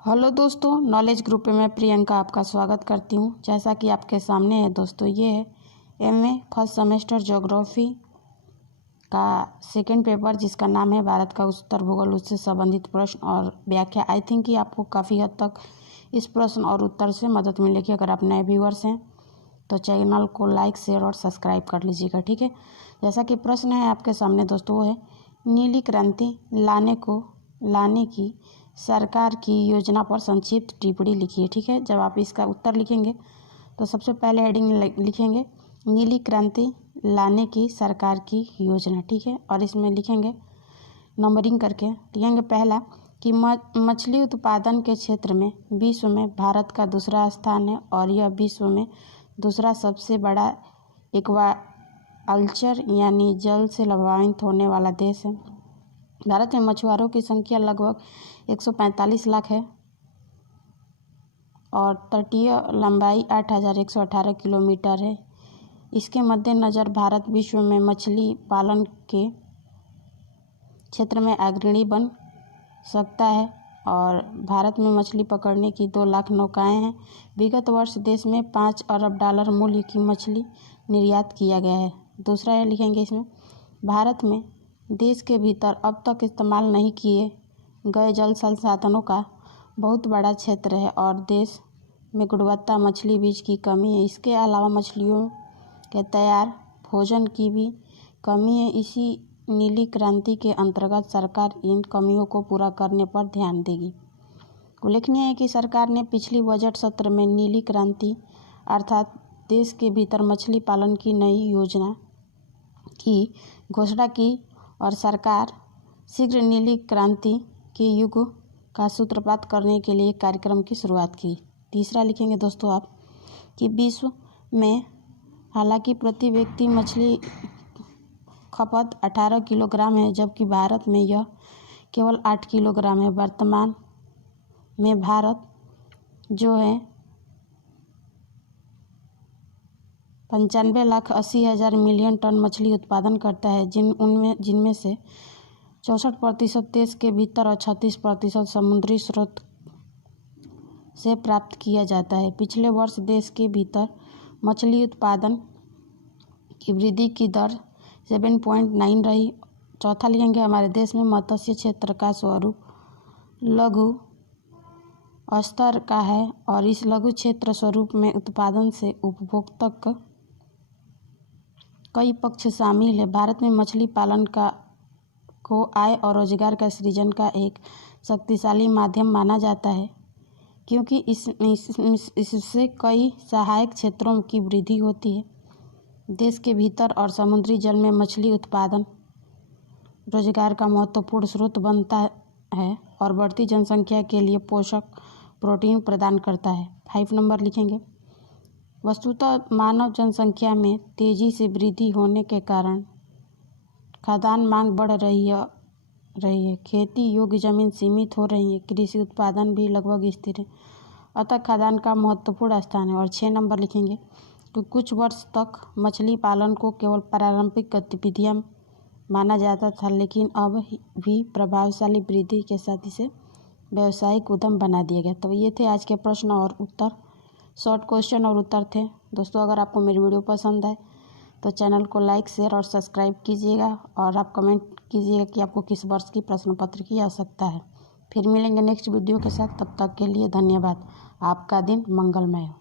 Hello दोस्तों, knowledge group में मैं प्रियंका आपका स्वागत करती हूँ। जैसा कि आपके सामने है दोस्तों, ये है एमए फर्स्ट सेमेस्टर ज्योग्राफी का सेकंड पेपर जिसका नाम है भारत का उत्तर भूगोल, उससे संबंधित प्रश्न और व्याख्या। आई थिंक कि आपको काफ़ी हद तक इस प्रश्न और उत्तर से मदद मिलेगी। अगर आप नए व्यूअर्स हैं तो चैनल को लाइक, शेयर और सब्सक्राइब कर लीजिएगा, ठीक है। जैसा कि प्रश्न है आपके सामने दोस्तों, वो है नीली क्रांति लाने की सरकार की योजना पर संक्षिप्त टिप्पणी लिखिए, ठीक है। जब आप इसका उत्तर लिखेंगे तो सबसे पहले हेडिंग लिखेंगे नीली क्रांति लाने की सरकार की योजना, ठीक है। और इसमें लिखेंगे नंबरिंग करके, लिखेंगे पहला कि मछली उत्पादन के क्षेत्र में विश्व में भारत का दूसरा स्थान है और यह विश्व में दूसरा सबसे बड़ा एक्वाकल्चर यानी जल से लाभान्वित होने वाला देश है। भारत में मछुआरों की संख्या लगभग 145 लाख है और तटीय लंबाई 8118 किलोमीटर है। इसके मद्देनज़र भारत विश्व में मछली पालन के क्षेत्र में अग्रणी बन सकता है और भारत में मछली पकड़ने की 2 लाख नौकाएं हैं। विगत वर्ष देश में $5 अरब मूल्य की मछली निर्यात किया गया है। दूसरा है लिखेंगे इसमें भारत में देश के भीतर अब तक इस्तेमाल नहीं किए गए जल संसाधनों का बहुत बड़ा क्षेत्र है और देश में गुणवत्ता मछली बीज की कमी है। इसके अलावा मछलियों के तैयार भोजन की भी कमी है। इसी नीली क्रांति के अंतर्गत सरकार इन कमियों को पूरा करने पर ध्यान देगी। उल्लेखनीय है कि सरकार ने पिछली बजट सत्र में नीली क्रांति अर्थात देश के भीतर मछली पालन की नई योजना की घोषणा की और सरकार शीघ्र नीली क्रांति के युग का सूत्रपात करने के लिए कार्यक्रम की शुरुआत की। तीसरा लिखेंगे दोस्तों आप कि विश्व में हालांकि प्रति व्यक्ति मछली खपत 18 किलोग्राम है, जबकि भारत में यह केवल 8 किलोग्राम है। वर्तमान में भारत जो है 95,80,000 मिलियन टन मछली उत्पादन करता है, जिनमें से 64% देश के भीतर और 36% समुद्री स्रोत से प्राप्त किया जाता है। पिछले वर्ष देश के भीतर मछली उत्पादन की वृद्धि की दर 7.9 रही। चौथा लिखेंगे हमारे देश में मत्स्य क्षेत्र का स्वरूप लघु स्तर का है और इस लघु क्षेत्र स्वरूप में उत्पादन से उपभोग तक कई पक्ष शामिल है। भारत में मछली पालन को आय और रोजगार का सृजन का एक शक्तिशाली माध्यम माना जाता है, क्योंकि इससे कई सहायक क्षेत्रों की वृद्धि होती है। देश के भीतर और समुद्री जल में मछली उत्पादन रोजगार का महत्वपूर्ण स्रोत बनता है और बढ़ती जनसंख्या के लिए पोषक प्रोटीन प्रदान करता है। 5 नंबर लिखेंगे वस्तुतः मानव जनसंख्या में तेजी से वृद्धि होने के कारण खाद्यान्न मांग बढ़ रही है। खेती योग्य जमीन सीमित हो रही है। कृषि उत्पादन भी लगभग स्थिर है, अतः खाद्यान्न का महत्वपूर्ण स्थान है। और 6 नंबर लिखेंगे कि कुछ वर्ष तक मछली पालन को केवल पारंपरिक गतिविधियां माना जाता था, लेकिन अब भी प्रभावशाली वृद्धि के साथ इसे व्यावसायिक उद्यम बना दिया गया। तो ये थे आज के प्रश्न और उत्तर, शॉर्ट क्वेश्चन और उत्तर थे दोस्तों। अगर आपको मेरी वीडियो पसंद आए तो चैनल को लाइक, शेयर और सब्सक्राइब कीजिएगा और आप कमेंट कीजिएगा कि आपको किस वर्ष की प्रश्न पत्र की आवश्यकता है। फिर मिलेंगे नेक्स्ट वीडियो के साथ, तब तक के लिए धन्यवाद। आपका दिन मंगलमय हो।